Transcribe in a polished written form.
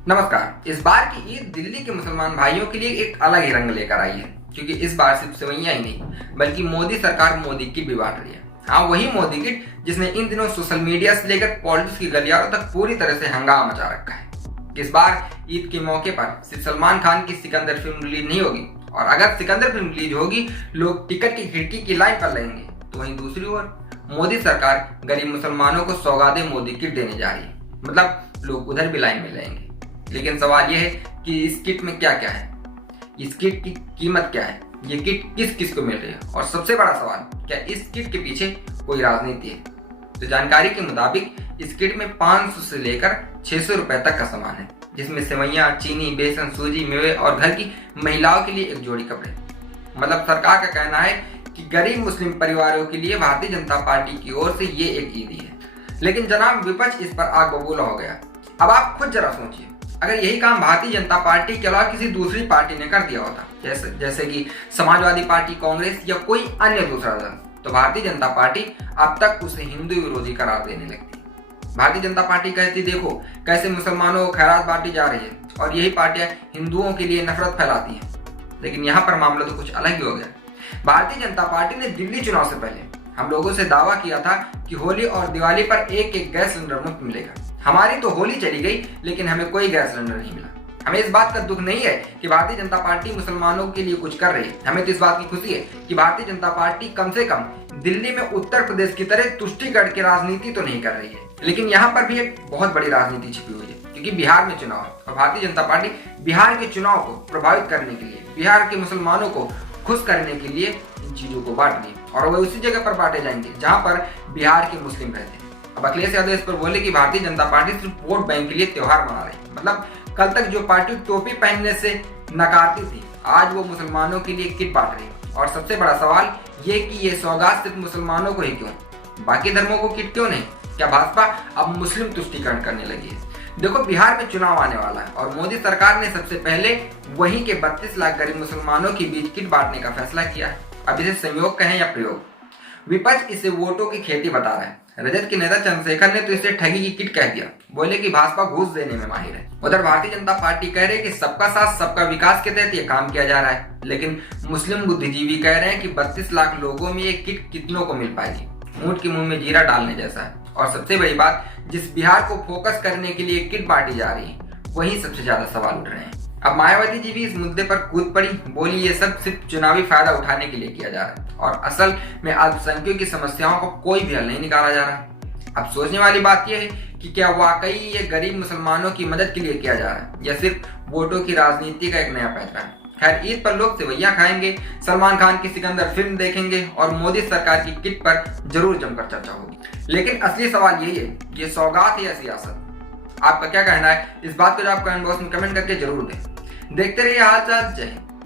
नमस्कार। इस बार की ईद दिल्ली के मुसलमान भाइयों के लिए एक अलग ही रंग लेकर आई है, क्योंकि इस बार सिर्फ सेवैयां ही नहीं बल्कि मोदी सरकार मोदी किट भी बांट रही है। हाँ, वही मोदी किट जिसने इन दिनों सोशल मीडिया से लेकर पॉलिटिक्स की गलियारों तक पूरी तरह से हंगामा मचा रखा है। इस बार ईद के मौके पर सिर्फ सलमान खान की सिकंदर फिल्म रिलीज नहीं होगी, और अगर सिकंदर फिल्म रिलीज होगी लोग टिकट की खिड़की की लाइन पर लगेंगे, तो वहीं दूसरी ओर मोदी सरकार गरीब मुसलमानों को सौगाते मोदी किट देने जा रही है। मतलब लोग उधर भी लाइन में लगेंगे। लेकिन सवाल यह है कि इस किट में क्या क्या है, इस किट की कीमत क्या है, ये किट किस किस को मिल रही है, और सबसे बड़ा सवाल, क्या इस किट के पीछे कोई राजनीति है। तो जानकारी के मुताबिक इस किट में 500 से लेकर 600 रुपए तक का सामान है, जिसमें सेवैयां, चीनी, बेसन, सूजी, मेवे और घर की महिलाओं के लिए एक जोड़ी कपड़े। मतलब सरकार का कहना है कि गरीब मुस्लिम परिवारों के लिए भारतीय जनता पार्टी की ओर से ये एक ईदी है। लेकिन जनाब विपक्ष इस पर आग बबूला हो गया। अब आप खुद जरा सोचिए, अगर यही काम भारतीय जनता पार्टी के अलावा किसी दूसरी पार्टी ने कर दिया होता, जैसे कि समाजवादी पार्टी, कांग्रेस या कोई अन्य दूसरा दल, तो भारतीय जनता पार्टी अब तक उसे हिंदू विरोधी करार देने लगती। भारतीय जनता पार्टी कहती, देखो कैसे मुसलमानों को खैरात बांटी जा रही है, और यही पार्टियां हिंदुओं के लिए नफरत फैलाती हैं। लेकिन यहाँ पर मामला तो कुछ अलग ही हो गया। भारतीय जनता पार्टी ने दिल्ली चुनाव से पहले हम लोगों से दावा किया था कि होली और दिवाली पर एक एक गैस सिलेंडर मुफ्त मिलेगा। हमारी तो होली चली गई, लेकिन हमें कोई गैस सिलेंडर नहीं मिला। हमें इस बात का दुख नहीं है कि भारतीय जनता पार्टी मुसलमानों के लिए कुछ कर रही है। हमें तो इस बात की खुशी है कि भारतीय जनता पार्टी कम से कम दिल्ली में उत्तर प्रदेश की तरह तुष्टिकरण की राजनीति तो नहीं कर रही है। लेकिन यहाँ पर भी एक बहुत बड़ी राजनीति छिपी हुई है, क्योंकि बिहार में चुनाव है और भारतीय जनता पार्टी बिहार के चुनाव को प्रभावित करने के लिए, बिहार के मुसलमानों को खुश करने के लिए इन चीजों को बांट रही है, और वह उसी जगह पर बांटे जाएंगे जहां पर बिहार के मुस्लिम रहते हैं। अब अखिलेश यादव इस पर बोले कि भारतीय जनता पार्टी सिर्फ वोट बैंक के लिए त्योहार मना रही है। मतलब कल तक जो पार्टी टोपी पहनने से नकारती थी, आज वो मुसलमानों के लिए किट बांट रही है। और सबसे बड़ा सवाल ये कि ये सौगात सिर्फ मुसलमानों को ही क्यों, बाकी धर्मों को किट क्यों नहीं? क्या भाजपा अब मुस्लिम तुष्टिकरण करने लगी है? देखो, बिहार में चुनाव आने वाला है और मोदी सरकार ने सबसे पहले वहीं के 32 लाख गरीब मुसलमानों के बीच किट बांटने का फैसला किया है। अब इसे संयोग कहें या प्रयोग, विपक्ष इसे वोटों की खेती बता रहा है। रजत के नेता चंद्रशेखर ने तो इसे ठगी की किट कह दिया, बोले कि भाजपा घूस देने में माहिर है। उधर भारतीय जनता पार्टी कह रही है कि सबका साथ सबका विकास के तहत ये काम किया जा रहा है। लेकिन मुस्लिम बुद्धिजीवी कह रहे हैं कि 32 लाख लोगों में ये किट कितनों को मिल पाएगी? ऊंट के मुंह में जीरा डालने जैसा है। और सबसे बड़ी बात, जिस बिहार को फोकस करने के लिए किट बांटी जा रही है, वही सबसे ज्यादा सवाल उठ रहे हैं। अब मायावती जी भी इस मुद्दे पर कूद पड़ी, बोली ये सब सिर्फ चुनावी फायदा उठाने के लिए किया जा रहा है, और असल में अल्पसंख्यकों की समस्याओं को कोई भी हल नहीं निकाला जा रहा है। अब सोचने वाली बात यह है कि क्या वाकई ये गरीब मुसलमानों की मदद के लिए किया जा रहा है, या सिर्फ वोटों की राजनीति का एक नया पैंतरा है। खैर, ईद पर लोग सेवैयां खाएंगे, सलमान खान की सिकंदर फिल्म देखेंगे, और मोदी सरकार की किट पर जरूर जमकर चर्चा होगी। लेकिन असली सवाल यही है, ये सौगात है या सियासत? आपका क्या कहना है? इस बात को आप कमेंट बॉक्स में कमेंट करके जरूर दें। देखते रहिए हाल चाल। जय हिंद।